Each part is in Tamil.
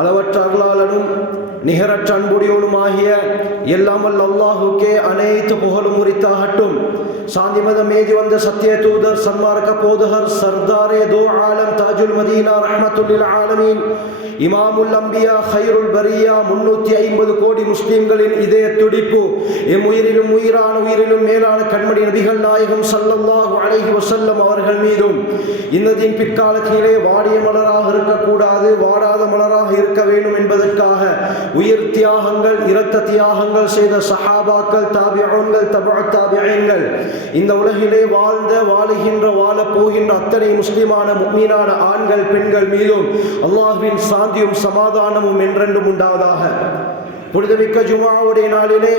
அளவற்ற அருளாளனும் நிகரற்ற அன்புடையோனுமாகிய எல்லாம் வல்ல அல்லாஹுக்கே அனைத்து புகழும் உரித்தாகட்டும். சாந்தி மதம் ஏதி வந்த சத்திய தூதர் சன்மார்க்க போதகர் சர்தாரே தோ ஆலம் தாஜுல் மதீனா ரஹ்மத்துல் ஆலமீன் இமாமுல் அம்பியா ஹைருல் பரியா 350 கோடி முஸ்லிம்களின் இதய துடிப்பு எம் உயிரிலும் உயிரான உயிரிலும் மேலான கண்மணி நபிகள் நாயகம் ஸல்லல்லாஹு அலைஹி வஸல்லம் அவர்கள் மீதும் இன்னதின் பிற்காலத்திலே வாடிய மலராக இருக்கக்கூடாது, வாடாத மலராக இருக்க வேண்டும் என்பதற்காக உயிர் தியாகங்கள் இரத்த தியாகங்கள் செய்த சஹாபாக்கள் தாபிஊன்கள் தபஅ தாபிஈன்கள் இந்த உலகிலே வாழ்ந்த வாழுகின்ற வாழப் போகின்ற அத்தனை முஸ்லிமான முஃமினான ஆண்கள் பெண்கள் மீதும் அல்லாஹ்வின் சாந்தியும் சமாதானமும் என்றென்றும் உண்டாவதாக. புனிதமிக்க ஜுமாவுடைய நாளிலே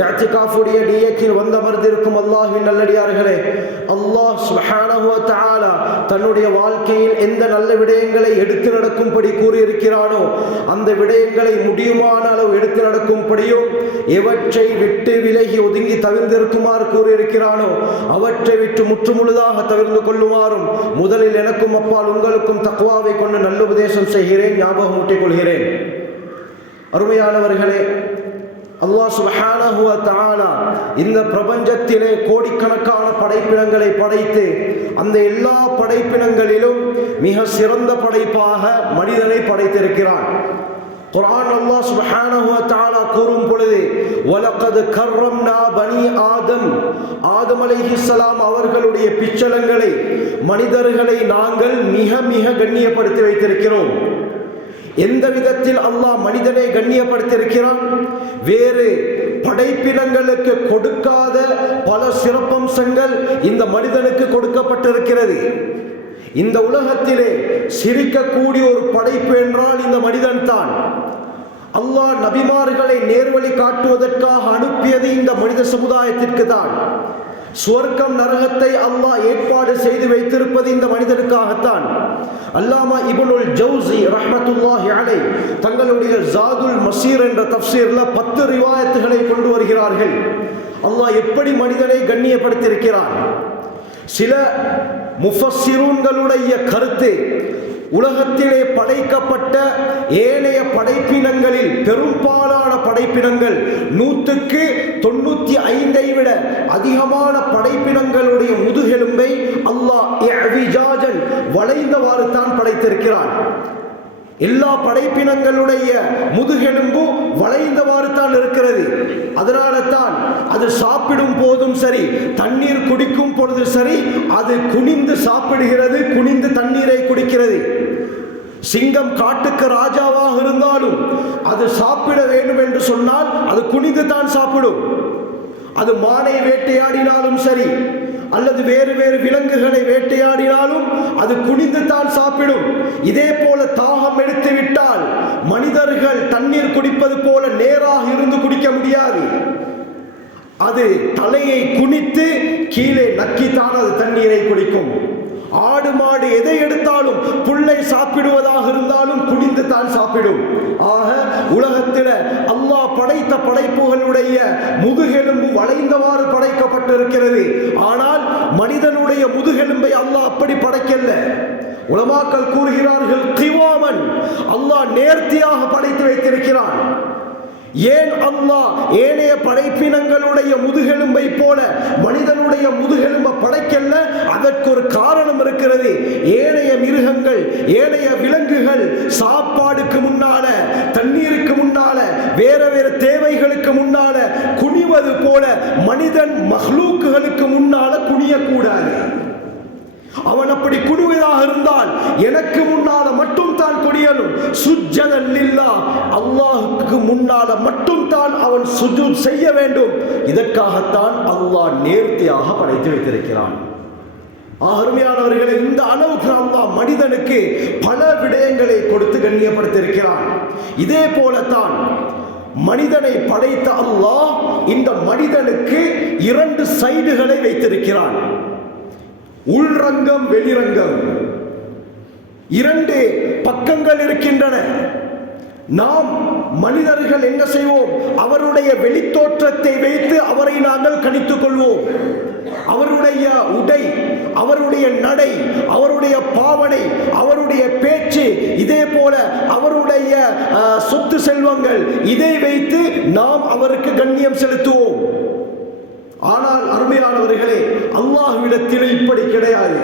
இஅ்திகாஃபுடைய நியத்தில் வந்தமர்ந்திருக்கும் அல்லாஹ்வின் நல்லடியார்களே, அல்லாஹ் சுப்ஹானஹு வ தஆலா தன்னுடைய வாழ்க்கையில் எந்த நல்ல விடயங்களை எடுத்து நடக்கும்படி கூறியிருக்கிறானோ அந்த விடயங்களை முடியுமான அளவு எடுத்து நடக்கும்படியும் எவற்றை விட்டு விலகி ஒதுங்கி தவிர்ந்திருக்குமாறு கூறியிருக்கிறானோ அவற்றை விட்டு முற்றுமுழுதாக தவிர்ந்து கொள்ளுமாறும் முதலில் எனக்கும் அப்பால் உங்களுக்கும் தக்வாவை கொண்டு நல்லுபதேசம் செய்கிறேன், ஞாபகம் ஊட்டிக் கொள்கிறேன். அருமையானவர்களே, அல்லாஹ் சுப்ஹானஹு வ தஆலா இந்த பிரபஞ்சத்திலே கோடிக்கணக்கான படைப்பினங்களை படைத்து அந்த எல்லா படைப்பினங்களிலும் மிக சிறந்த படைப்பாக மனிதனை படைத்திருக்கிறான். குர்ஆன் அல்லாஹ் சுப்ஹானஹு வ தஆலா கூறும் பொழுது வலகத் கர்ரம்னா பனி ஆதம் அலைஹிஸ்ஸலாம் அவர்களுடைய பிச்சலங்களை மனிதர்களை நாங்கள் மிக மிக கண்ணியப்படுத்தி வைத்திருக்கிறோம். எந்த விதத்தில் அல்லாஹ் மனிதனை கண்ணியப்படுத்தியிருக்கிறான்? வேறு படைப்பினங்களுக்கு கொடுக்காத பல சிறப்பம்சங்கள் இந்த மனிதனுக்கு கொடுக்கப்பட்டிருக்கிறது. இந்த உலகத்திலே சிரிக்கக்கூடிய ஒரு படைப்பு என்றால் இந்த மனிதன் தான். அல்லாஹ் நபிமார்களை நேர்வழி காட்டுவதற்காக அனுப்பியது இந்த மனித சமுதாயத்திற்கு தான். சுவர்க்கம் நரகத்தை அல்லாஹ் ஏற்பாடு செய்து வைத்திருப்பது இந்த மனிதனுக்காகத்தான். அல்லாமா இப்னுல் ஜௌஸி ரஹ்மத்துல்லாஹி அலைஹி தங்களுடைய ஜாதுல் மசீர் என்ற தஃப்சீர்ல 10 ரிவாயத்துகளை கொண்டு வருகிறார்கள். அல்லாஹ் எப்படி மனிதனை கண்ணியப்படுத்தியிருக்கிறான். சில முஃபஸ்ஸிரூன்களுடைய கருத்து, உலகத்திலே படைக்கப்பட்ட ஏனைய படைப்பினங்களில் பெரும்பாலான படைப்பினங்கள் 195 விட அதிகமான படைப்பினங்களுடைய முதுகெலும்பை அல்லாஹ் இஅ்விஜாஜன் வளைந்தவாறு தான் படைத்திருக்கிறான். எல்லா படைப்பினங்களுடைய முதுகெலும்பு வளைந்தவாறு தான் இருக்கிறது. அதனால தான் அது சாப்பிடும் போதும் சரி, தண்ணீர் குடிக்கும் பொழுது சரி, அது குனிந்து சாப்பிடுகிறது, குனிந்து தண்ணீரை குடிக்கிறது. சிங்கம் காட்டுக்கு ராஜாவாக இருந்தாலும் அது சாப்பிட வேண்டும் என்று சொன்னால் அது குனிந்து தான் சாப்பிடும். அது மானை வேட்டையாடினாலும் சரி அல்லது வேறு வேறு விலங்குகளை வேட்டையாடினாலும் அது குனிந்து தான் சாப்பிடும். இதே போல தாகம் எடுத்து விட்டால் மனிதர்கள் தண்ணீர் குடிப்பது போல நேராக இருந்து குடிக்க முடியாது. அது தலையை குனித்து கீழே நக்கித்தான் அது தண்ணீரை குடிக்கும். ஆடு மாடு எதை எடுத்தாலும் புல்லை சாப்பிடுவதாக இருந்தாலும் குனிந்து தான் சாப்பிடும். ஆக உலகத்தில் அல்லாஹ் படைத்த படைப்புகளுடைய முதுகெலும்பு வளைந்தவாறு படைக்கப்பட்டிருக்கிறது. ஆனால் மனிதனுடைய முதுகெலும்பை அல்லாஹ் அப்படி படைக்கல. உலமாக்கள் கூறுகிறார்கள், கிவாமன், அல்லாஹ் நேர்த்தியாக படைத்து வைத்திருக்கிறான். ஏன் அல்லாஹ் ஏனைய படைப்பினங்களுடைய முதுகெலும்பை போல மனிதனுடைய முதுகெலும்பை படைக்கல? அதற்கு ஒரு காரணம் இருக்கிறது. ஏனைய மிருகங்கள் ஏனைய விலங்குகள் சாப்பாடுக்கு முன்னால, தண்ணீருக்கு முன்னால, வேற வேற தேவைகளுக்கு முன்னால குனிவது போல மனிதன் மஹ்லூக்குகளுக்கு முன்னால குனியக்கூடாது. அவன் அப்படி குனிவதாக இருந்தால் எனக்கு முன்னால மட்டும் தான் குனியணும். சுஜ்ஜதன் லில்லாஹ், அல்லாஹ்வுக்கு முன்னால மட்டும் தான் அவன் சுஜூத் செய்ய வேண்டும். இதற்காகத்தான் அல்லாஹ் நேர்த்தியாக படைத்து வைத்திருக்கிறான். அருமையானவர்களே, இந்த அளவுக்கு அல்லாஹ் மனிதனுக்கு பல விடயங்களை கொடுத்து கண்ணியப்படுத்தியிருக்கிறான். இதே போலத்தான் மனிதனை படைத்த அல்லாஹ் இந்த மனிதனுக்கு 2 சைடுகளை வைத்திருக்கிறான். உள்ரங்கம், வெளிரங்கம், 2 பக்கங்கள் இருக்கின்றன. நாம் மனிதர்கள் என்ன செய்வோம்? அவருடைய வெளித்தோற்றத்தை வைத்து அவரை நாங்கள் கணித்துக் கொள்வோம். அவருடைய உடை, அவருடைய நடை, அவருடைய பாவனை, அவருடைய பேச்சு, இதே போல அவருடைய சொத்து செல்வங்கள், இதை வைத்து நாம் அவருக்கு கண்ணியம் செலுத்துவோம். ஆனால் அருமையானவர்களே, அல்லாஹ்விடத்தில் இப்படி கிடையாது.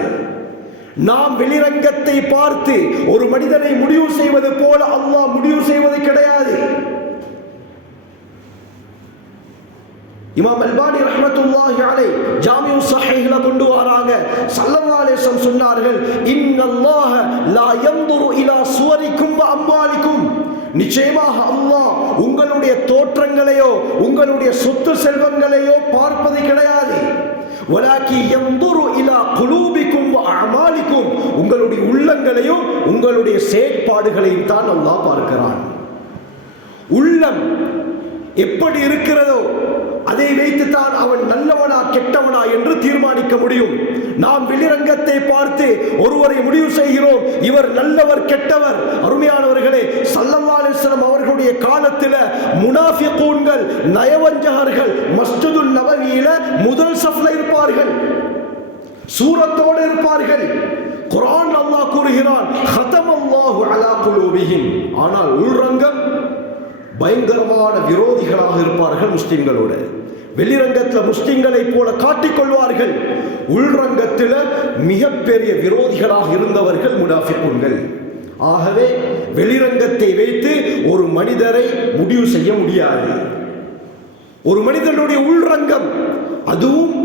நாம் வெளிரங்கத்தை பார்த்து ஒரு மனிதனை முடிவு செய்வது போல அல்லாஹ் முடிவு செய்வது கிடையாது. இமாம் அல்பானி ரஹ்மத்துல்லாஹி அலைஹி ஜாமிஉ ஸஹீஹ்ல கொண்டு வராங்க. ஸல்லல்லாஹு அலைஹி வஸல்லம் சொன்னார்கள், இன்னல்லாஹ லா யன்துரு இலா சுவரிக்கும் வ அம்வாலிக்கும். நிச்சயமாக அல்லாஹ் உங்களுடைய தோற்றங்களையோ உங்களுடைய சொத்து செல்வங்களையோ பார்ப்பது கிடையாது. வலாக்கி யன்துரு இலா குலூபிக்கும் வ அமாலிக்கும். உங்களுடைய உள்ளங்களையும் உங்களுடைய செயற்பாடுகளையும் தான் அல்லாஹ் பார்க்கிறான். உள்ளம் எப்படி இருக்கிறதோ அதை வைத்துத்தான் அவன் நல்லவனா கெட்டவனா என்று தீர்மானிக்க முடியும். நாம் வெளிரங்கத்தை பார்த்து ஒருவரை முடிவு செய்கிறோம், இவர் நல்லவர் கெட்டவர். அருமையானவர்களே, ஸல்லல்லாஹு அலைஹி வஸல்லம் அவர்களுடைய காலத்தில் முனாஃபிகூன்கள், நயவஞ்சகர்கள் மஸ்ஜிதுன் நபவியில முதல் சஃப்ல இருப்பார்கள், சூரத்தோடு இருப்பார்கள். குர்ஆன் அல்லாஹ் கூறுகிறான், ஹதமல்லாஹு அலா குலூபிஹிம். ஆனால் உள்ரங்கம் பயங்கரமான விரோதிகளாக இருப்பார்கள் முஸ்லிம்களோடு. வெளிரங்கத்தில் முஸ்லிம்களை போல காட்டிக்கொள்வார்கள், உள்ரங்கத்தில் மிகப்பெரிய விரோதிகளாக இருந்தவர்கள் முனாஃபிகூன்கள். ஆகவே வெளிரங்கத்தை வைத்து ஒரு மனிதரை முடிவு செய்ய முடியாது. ஒரு மனிதனுடைய உள்ரங்கம், அதுவும்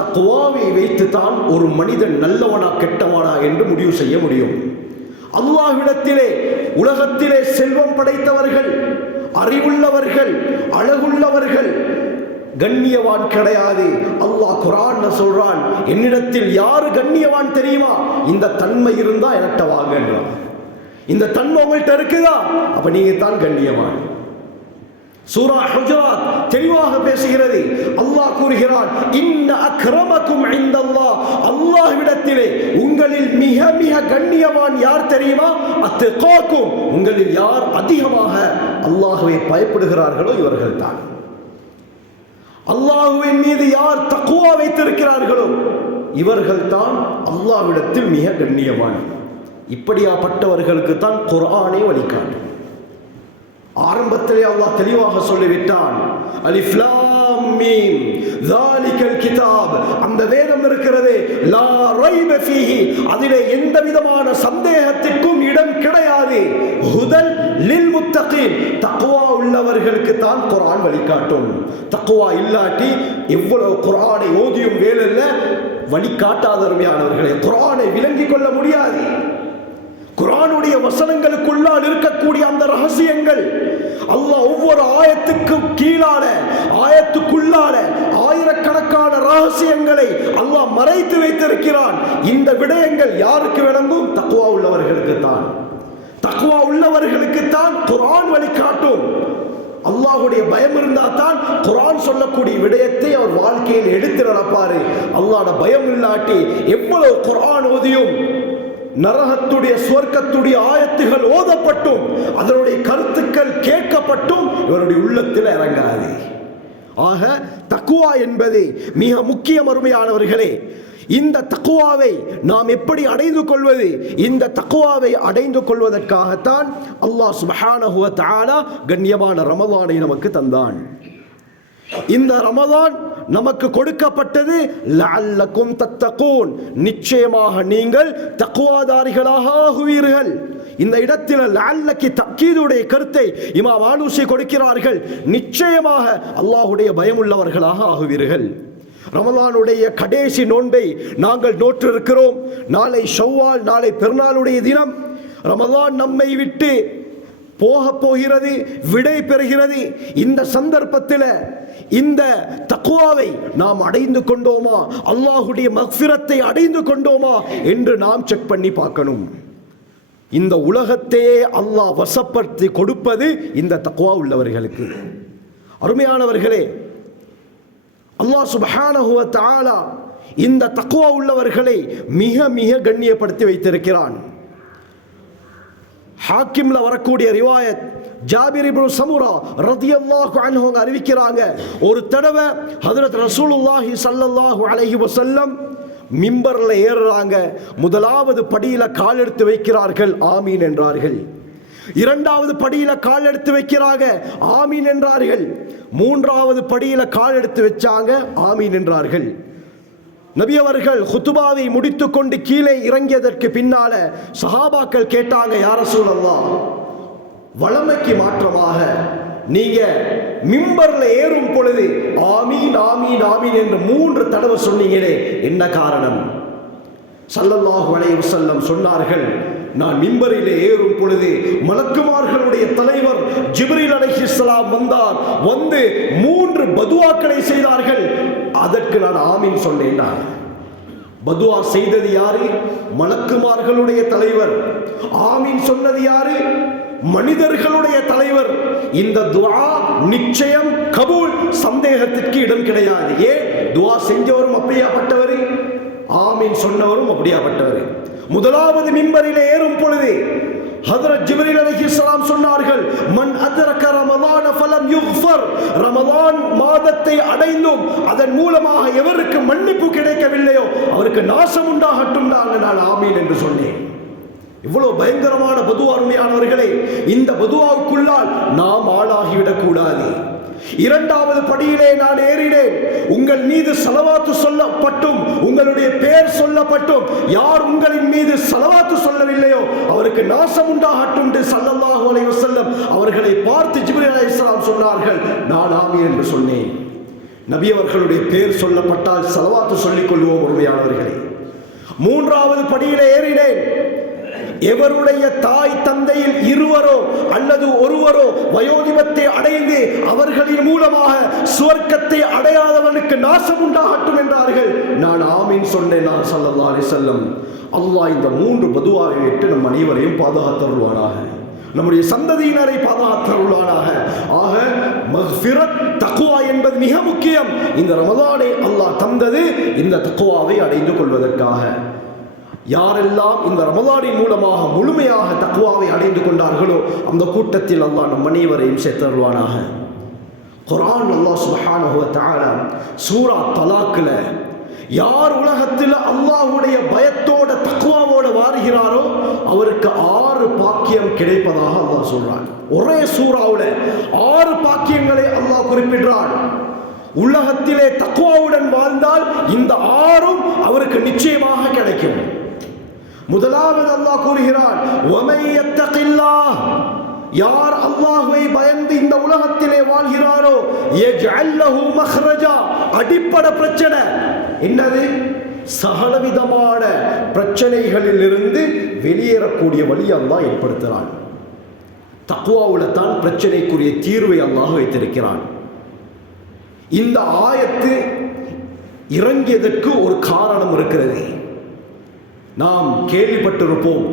தக்வாவை வைத்து தான் ஒரு மனிதன் நல்லவனா கெட்டவனா என்று முடிவு செய்ய முடியும். அல்லாஹ்விடத்திலே உலகத்திலே செல்வம் படைத்தவர்கள், அறிவுள்ளவர்கள், அழகுள்ளவர்கள் கண்ணியவான் கிடையாது. அல்லாஹ் குர்ஆன்ல சொல்றான், என்னிடத்தில் யாரு கண்ணியவான் தெரியுமா? இந்த தன்மை இருந்தா என்கிட்ட வாங்கன்றான். இந்த தன்மை உங்கள்கிட்ட இருக்குதா, அப்ப நீங்க தான் கண்ணியவான். சூரா ஹுஜராத் தெளிவாக பேசுகிறது. அல்லாஹ் கூறுகிறான், இன்ன அக்ரமக்கும் இன்தல்லாஹ். அல்லாஹ்விடத்திலே உங்களில் மிக மிக கண்ணியவான் யார் தெரியுமா? அத்தகாக்கும். உங்களில் யார் அதிகமாக அல்லாஹ்வை பயப்படுகிறார்களோ இவர்கள் தான். அல்லாஹ்வின் மீது யார் தக்வா வைத்திருக்கிறார்களோ இவர்கள் தான் அல்லாஹ்விடத்தில் மிக கண்ணியவான். இப்படியாப்பட்டவர்களுக்கு தான் குர்ஆனே வழிகாட்டும். ஆரம்பத்திலே அல்லாஹ் தெளிவாக சொல்லிவிட்டான், அலிஃப் லாம் மீம் ஸாலிகல் கிதாப். அந்த வேதம் இருக்கிறதே, லா ரைப ஃபீஹி, அதிலே எந்த விதமான சந்தேகத்திற்கும் இடம் கிடையாது. ஹுதல் லில் முத்தகீன், தக்வா உள்ளவர்களுக்கு தான் குர்ஆன் வழிகாட்டும். தக்வா இல்லாட்டி எவ்வளவு குர்ஆனை ஓதியும் வேலையில்ல, வழிகாட்டாத அருமையானவர்களே, குர்ஆனை விளங்கிக் கொள்ள முடியாது. குர்ஆனுடைய வசனங்களுக்குள்ளால் இருக்கக்கூடிய அந்த ரகசியங்கள், அல்லாஹ் ஒவ்வொரு ஆயத்துக்கும் கீழான ஆயத்துக்குள்ளான ஆயிரக்கணக்கான ரகசியங்களை அல்லாஹ் மறைத்து வைத்திருக்கிறான். இந்த விடயங்கள் யாருக்கு விளங்கும்? தக்வா உள்ளவர்களுக்கு தான். தக்வா உள்ளவர்களுக்கு தான் குர்ஆன் வழிகாட்டும். அல்லாஹ்வுடைய பயம் இருந்தா தான் குர்ஆன் சொல்லக்கூடிய விடயத்தை அவர் வாழ்க்கையில் எடுத்து நடப்பாரு. அல்லாஹ்வுடைய பயம் இல்லாட்டி எவ்வளவு குர்ஆன் ஓதியும் நரகத்துடைய சுவர்க்கத்துடைய ஆயத்துகள் ஓதப்பட்டும் அதனுடைய கருத்துக்கள் கேட்கப்பட்டும் இவருடைய உள்ளத்தில் இறங்காது. ஆக தக்வா என்பது மிக முக்கியம் அருமையானவர்களே. இந்த தக்வாவை நாம் எப்படி அடைந்து கொள்வது? இந்த தக்வாவை அடைந்து கொள்வதற்காகத்தான் அல்லாஹ் சுப்ஹானஹு வ தஆலா கண்ணியமான ரமலானை நமக்கு தந்தான். இந்த ரமலான் நமக்கு கொடுக்கப்பட்டது லஅல்லக்கும் தத்தகூன், நிச்சயமாக நீங்கள் தக்வாதாரிகளாக ஆகுவீர்கள். இந்த இடத்தில் லஅல்லக்கி தக்கீதுடைய கருத்தை இமாம் ஆலூசி கொடுக்கிறார்கள். நிச்சயமாக அல்லாஹ்வுடைய பயமுள்ளவர்களாக ஆகுவீர்கள். ரமலானுடைய கடைசி நோன்பை நாங்கள் நோற்றிருக்கிறோம். நாளை ஷவ்வால், நாளை பெருநாளுடைய தினம். ரமலான் நம்மை விட்டு போக போகிறது, விடை பெறுகிறது. இந்த சந்தர்ப்பத்தில் இந்த தக்வாவை நாம் அடைந்து கொண்டோமா, அல்லாஹ்வுடைய மக்ஃபிரத்தை அடைந்து கொண்டோமா என்று நாம் செக் பண்ணி பார்க்கணும். இந்த உலகத்தையே அல்லாஹ் வசப்படுத்தி கொடுப்பது இந்த தக்வா உள்ளவர்களுக்கு. அருமையானவர்களே, அல்லாஹ் சுப்ஹானஹு வ தஆலா இந்த தக்வா உள்ளவர்களை மிக மிக கண்ணியப்படுத்தி வைத்திருக்கிறான். ஹாக்கிம்ல வரக்கூடிய ரிவாயத், ஜாபிர் இப்னு சமுரா ரலியல்லாஹு அன்ஹு அறிவிக்கிறாங்க, ஒரு தடவை ஹஜ்ரத் ரசூலுல்லாஹி ஸல்லல்லாஹு அலைஹி வஸல்லம் மிம்பர்ல ஏறுறாங்க. முதலாவது படியில கால் எடுத்து வைக்கிறார்கள், ஆமீன் என்றார்கள். இரண்டாவது படியில கால் எடுத்து வைக்கிறாங்க, ஆமீன் என்றார்கள். மூன்றாவது படியில கால் எடுத்து வச்சாங்க, ஆமீன் என்றார்கள். நபி அவர்கள் குத்துபாவை முடித்துக் கொண்டு கீழே இறங்கியதற்கு பின்னால சஹாபாக்கள் கேட்டாங்க, யா ரசூலல்லாஹ், வளமைக்கு மாற்றமாக நீங்க மிம்பர்ல ஏறும் பொழுது ஆமீன் ஆமீன் ஆமீன் என்று 3 தடவை சொன்னீங்களே, என்ன காரணம்? ஸல்லல்லாஹு அலைஹி வஸல்லம் சொன்னார்கள், நான் மிம்பரிலே ஏறும் பொழுது மலக்குமார்களுடைய தலைவர் ஜிப்ரீல் அலைஹிஸ்ஸலாம் வந்தார். வந்து 3 பதுவாக்களை செய்தார்கள், அதற்கு நான் ஆமீன் சொன்னேன். பதுவா செய்தது யாரு? மலக்குமார்களுடைய தலைவர். ஆமீன் சொன்னது யாரு? மனிதர்களுடைய தலைவர். இந்த துஆ நிச்சயம் கபூல், சந்தேகத்திற்கு இடம் கிடையாது. ஏன்? துஆ செஞ்சவரும் அப்படியாப்பட்டவர், ஆமீன் சொன்னவரும் அப்படியாப்பட்டவர். முதலாவது மிம்பரிலே ஏறும் பொழுது ஹஜ்ரத் ஜிப்ரீல் அலைஹிஸ்ஸலாம் சொன்னார்கள், மன் அத்ரக ரமலான ஃபலம் யுக்ஃபர், ரமலான் மாதத்தை அடைந்தும் அதன் மூலமாக எவருக்கு மன்னிப்பு கிடைக்கவில்லையோ அவருக்கு நாசம் உண்டாகட்டும் நான் ஆமீன் என்று சொன்னேன். இவ்வளவு பயங்கரமான பதுவா அருமையானவர்களே. இந்த பதுவாவுக்குள்ளால் நாம் ஆளாகிவிடக் கூடாது. இரண்டாவது படியிலே நான் ஏறினேன், உங்கள் மீது ஸலவாத்து சொல்லப்பட்டும் உங்களுடைய பெயர் சொல்லப்பட்டும் யார் உங்களின் மீது ஸலவாத்து சொல்லவில்லையோ அவருக்கு நாசம் உண்டாகட்டும் என்று ஸல்லல்லாஹு அலைஹி வஸல்லம் அவர்களை பார்த்து ஜிப்ரீல் அலைஹிஸ்ஸலாம் சொன்னார்கள், நான் ஆமீன் என்று சொன்னேன். நபி அவர்களுடைய பெயர் சொல்லப்பட்டால் ஸலவாத்து சொல்லிக் கொள்வோம் உண்மையானவர்களே. மூன்றாவது படியிலே ஏறினேன், எவருடைய தாய் தந்தையில் இருவரோ அல்லது ஒருவரோ வயோதிபத்தை அடைந்து அவர்களின் மூலமாக சுவர்க்கத்தை அடையாதவனுக்கு நாசம் உண்டாகட்டும் என்றார்கள். நான் ஆமீன் சொன்னேன். நான் ஸல்லல்லாஹு அலைஹி வஸல்லம், அல்லாஹ் இந்த 3 பதுவாவை விட்டு நம் அனைவரையும் பாதுகாத்தருள்வானாக, நம்முடைய சந்ததியினரை பாதுகாத்தருள்வானாக. ஆக மக்ஃபிரத், தக்வா என்பது மிக முக்கியம். இந்த ரமலானை அல்லாஹ் தந்தது இந்த தக்வாவை அடைந்து கொள்வதற்காக. யாரெல்லாம் இந்த ரமலானின் மூலமாக முழுமையாக தக்வாவை அடைந்து கொண்டார்களோ அந்த கூட்டத்தில் அல்லாஹ் நம் அனைவரையும் சேர்த்தருள்வானாக. குர்ஆன் அல்லாஹ் சுப்ஹானஹு வ தஆலா சூரா தலாக்ல யார் உலகத்தில் அல்லாஹ்வுடைய பயத்தோட தக்வாவோட வாருகிறாரோ அவருக்கு 6 பாக்கியம் கிடைப்பதாக அல்லாஹ் சொல்றான். ஒரே சூறாவுல 6 பாக்கியங்களை அல்லாஹ் குறிப்பிடுறான். உலகத்திலே தக்வாவுடன் வாழ்ந்தால் இந்த 6ம் அவருக்கு நிச்சயமாக கிடைக்கும். முதலாவது அல்லாஹ் கூறுகிறான், வமை யத்தகில்லாஹ், யார் அல்லாஹ்வை பயந்து இந்த உலகத்திலே வாழ்கிறாரோ யஜ்அல் லஹு மக்ரஜா, அடிப்படை பிரச்சனை என்னது? சகலவிதமான பிரச்சனைகளில் இருந்து வெளியேறக்கூடிய வழி அல்லாஹ் ஏற்படுத்துகிறான். தக்வாவுல தான் பிரச்சனைக்குரிய தீர்வை அல்லாஹ் வைத்திருக்கிறான். இந்த ஆயத்து இறங்கியதற்கு ஒரு காரணம் இருக்கிறது. நாம் கேள்விப்பட்டிருப்போம்.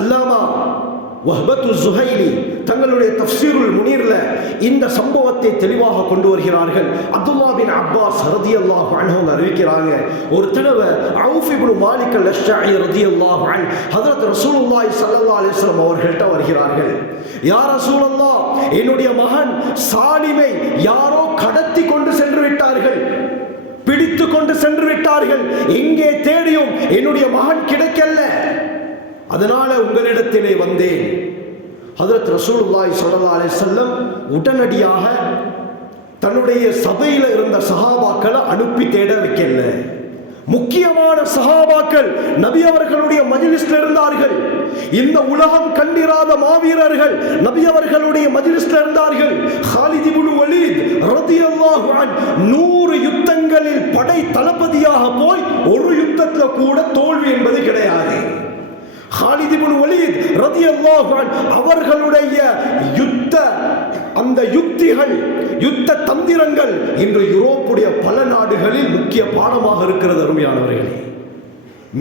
அல்லாமா வஹ்பத்து ஸுஹைலி தங்களுடைய தஃப்சீருல் முனீர்ல இந்த சம்பவத்தை தெளிவாக கொண்டு வருகிறார்கள். அப்துல்லாஹ் பின் அப்பாஸ் ரலியல்லாஹு அன்ஹு அறிவிக்கிறாங்க, ஒரு தடவை அவுஃப் இப்னு மாலிக் அல்-அஷ்ஜாஇ ரலியல்லாஹு அன்ஹு ஹஜ்ரத் ரசூலுல்லாஹி ஸல்லல்லாஹு அலைஹி வஸல்லம் அவர்கள்ட்ட வருகிறார்கள். யா ரசூலல்லாஹ், என்னுடைய மகன் சாலிமை யாரோ கடத்தி கொண்டு சென்று விட்டார்கள், பிடித்து கொண்டு சென்று விட்டார்கள், எங்கே தேடியும் என்னுடைய மகன் கிடைக்கல, அதனால உங்களிடத்திலே வந்தேன். ஹஜ்ரத் ரசூலுல்லாஹி ஸல்லல்லாஹு அலைஹி வஸல்லம் உடனடியாக தன்னுடைய சபையில இருந்த சஹாபாக்களை அனுப்பி தேட வைக்கல. முக்கியமான சஹாபாக்கள் நபி அவர்களுடைய மஜ்லிஸ்ல இருந்தார்கள். இந்த உலகம் கண்டிராத மாவீரர்கள் நபி அவர்களுடைய மஜ்லிஸ்ல இருந்தார்கள். காலித் இப்னு வலீத் ரலியல்லாஹு அன்ஹு 100 யுத்தங்களில் படை தளபதியாக போய் ஒரு யுத்தத்துல கூட தோல்வி என்பது கிடையாது. காலித் இப்னு வலீத் ரலியல்லாஹு அன்ஹு அவர்களுடைய அந்த யுக்திகள், யுத்த தந்திரங்கள் இன்று யூரோப்புடைய பல நாடுகளில் முக்கிய பாடமாக இருக்கிறது. அருமையானவர்களே,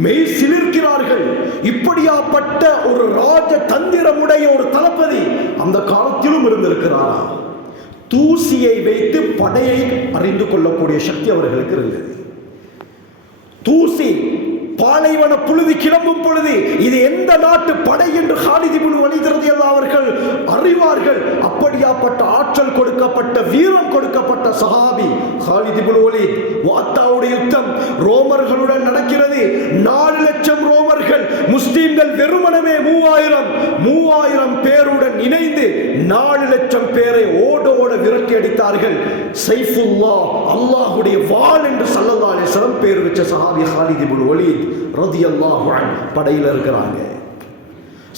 மெய் சிலிர்க்கிறார்கள். இப்படியாப்பட்ட ஒரு ராஜ தந்திரமுடைய ஒரு தளபதி அந்த காலத்திலும் இருந்திருக்கிறாரா? தூசியை வைத்து படையை அறிந்து கொள்ளக்கூடிய சக்தி அவர்களுக்கு இருந்தது. தூசி பாலைவன புழுதி கிளம்பும் பொழுது இது எந்த நாட்டு படை என்று காலித் இப்னு செய்வார்கள். அப்படியாப்பட்ட ஆற்றல் கொடுக்கப்பட்ட, வீரம் கொடுக்கப்பட்ட சஹாபி காலித் இப்னு வலீத். வாத்தாவுடைய யுத்தம் ரோமர்களுடன் நடக்கிறது. 4 லட்சம் ரோமர்கள், முஸ்லிம்கள் வெறுமனவே 3000 பேருடன் இணைந்து 4 லட்சம் பேரை ஓட விரட்டி அடித்தார்கள். சைஃபுல்லாஹ், அல்லாஹ்வுடைய வாள் என்று ஸல்லல்லாஹு அலைஹி வஸல்லம் பேர் வச்ச சஹாபி காலித் இப்னு வலீத் ரலியல்லாஹு அன்ஹு படையில இருக்கிறாங்க.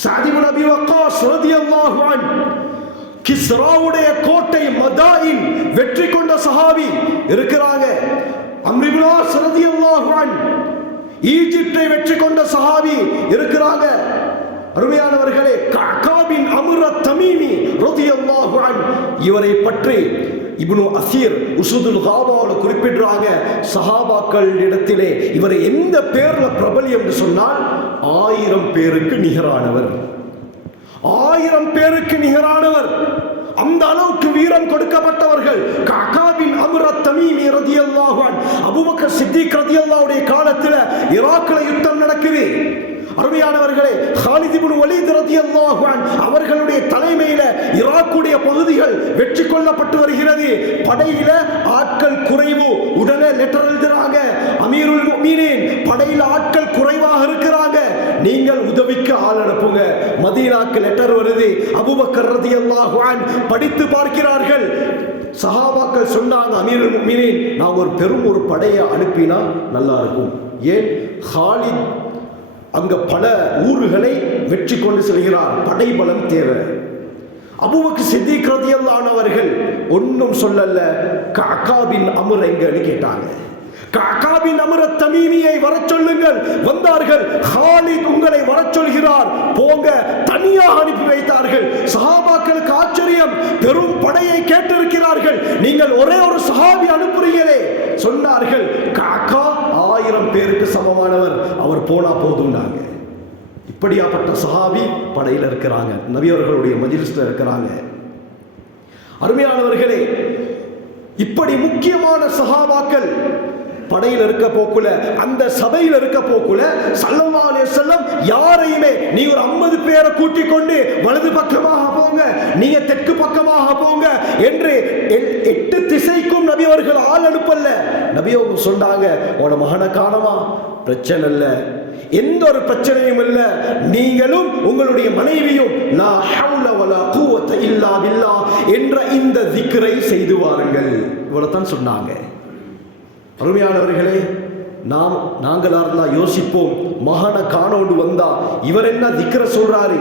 சஅத் இப்னு அபி வக்காஸ் ரலியல்லாஹு அன்ஹு கிஸ்ராவுடைய கோட்டை மதாயின் வெற்றி கொண்ட சஹாபி இருக்கிறாங்க. அம்ர் இப்னு ஆஸ் ரலியல்லாஹு அன்ஹு ஈஜிப்தை வெற்றி கொண்ட சஹாபி இருக்கிறாங்க. அருமையானவர்களே, கஅபா பின் அம்ர் அத்-தமீமி ரலியல்லாஹு அன்ஹு இவரை பற்றி இப்னு அசீர் உஸுதுல் காபாவுல குறிப்பிடுறாங்க. சஹாபாக்கள் இடத்திலே இவரை எந்த பேர்ல பிரபல்யம் என்று சொன்னால் 1000 பேருக்கு நிகரானவர். 1000 பேருக்கு நிகரானவர். அந்த அளவுக்கு வீரம் கொடுக்கப்பட்டவர்கள். கஅபா பின் அம்ர் அத்-தமீமி ரலியல்லாஹு அன்ஹு அபூபக்கர் சித்திக் ரலியல்லாஹுடைய காலத்துல ஈராக்ல யுத்தம் நடக்குது. அருமையானவர்களே, காலித் இப்னு வலீத் ரலியல்லாஹு அன்ஹு அவர்களுடைய தலைமையில ஈராக்குடைய பகுதிகள் வெற்றி கொள்ளப்பட்டு வருகிறது. படையில ஆட்கள் குறைவு. உடனே லெட்டர் எழுதுறாங்க, அமீருல் முஃமினீன், படையில ஆட்கள் குறைவாக இருக்கிறாங்க, நீங்கள் உதவிக்கு ஆள் அனுப்புங்க. மதீனாக்கு லெட்டர் வருது. அபூபக்கர் ரலியல்லாஹு அன்ஹு படித்து பார்க்கிறார்கள். சஹாபாக்கள் சொன்னாங்க, அமீருல் முஃமினீன், நான் ஒரு படையை அனுப்பினா நல்லா இருக்கும். ஏன்? காலித் அங்க பல ஊர்களை வெற்றி கொண்டு செல்கிறார், படைபலம் தேவை. அபூபக்கர் சித்திக் ரலியல்லாஹு அன்ஹு அவர்கள் ஒன்றும் சொல்லல. கஅபா பின் அம்ர் எங்கன்னு கேட்டாங்க. கஅபா பின் அம்ர் அத்-தமீமியை வரச் சொல்லுங்கள். வந்தார்கள். காலித் உங்களை வரச் சொல்கிறார், போங்க. தனியாக அனுப்பி வைத்தார்கள். சஹாபாக்களுக்கு ஆச்சரியம், பெரும் படையை கேட்டிருக்கிறார்கள், நீங்கள் ஒரே ஒரு சஹாபி அனுப்புறீங்களே. சொன்னார்கள், கஅபா 1000 பேருக்கு சமமானவர், அவர் போனா போதும்னாங்க. இப்படியாப்பட்ட சஹாபி படையில் இருக்கிறாங்க, நபி அவர்களுடைய மஜ்லிஸ்ல இருக்கிறாங்க. அருமையானவர்களே, இப்படி முக்கியமான சஹாபாக்கள் படையில் இருக்க போக்குல, அந்த சபையில் இருக்க போக்குல ஸல்லல்லாஹு அலைஹி வஸல்லம் யாரையுமே நீ ஒரு 50 பேரை கூட்டிக் கொண்டு வலது பக்கமாக போங்க, நீங்க தெற்கு பக்கமாக போங்க என்று 8 திசைக்கும் நபி அவர்கள் ஆள் அனுப்பல. நபி அவங்க சொன்னாங்க, உன மகனை காணமா? பிரச்சனை இல்ல, எந்த ஒரு பிரச்சனையும் இல்ல, நீங்களும் உங்களுடைய மனைவியும் லா ஹவுல வலா குவத இல்லா பில்லாஹ் என்ற இந்த திக்ரை செய்து வாருங்கள். இவ்வளவுதான் சொன்னாங்க. அருமையானவர்களே, நாங்களா இருந்தா யோசிப்போம், மகனை காணோண்டு வந்தா இவர் என்ன திக்ர சொல்றாரு,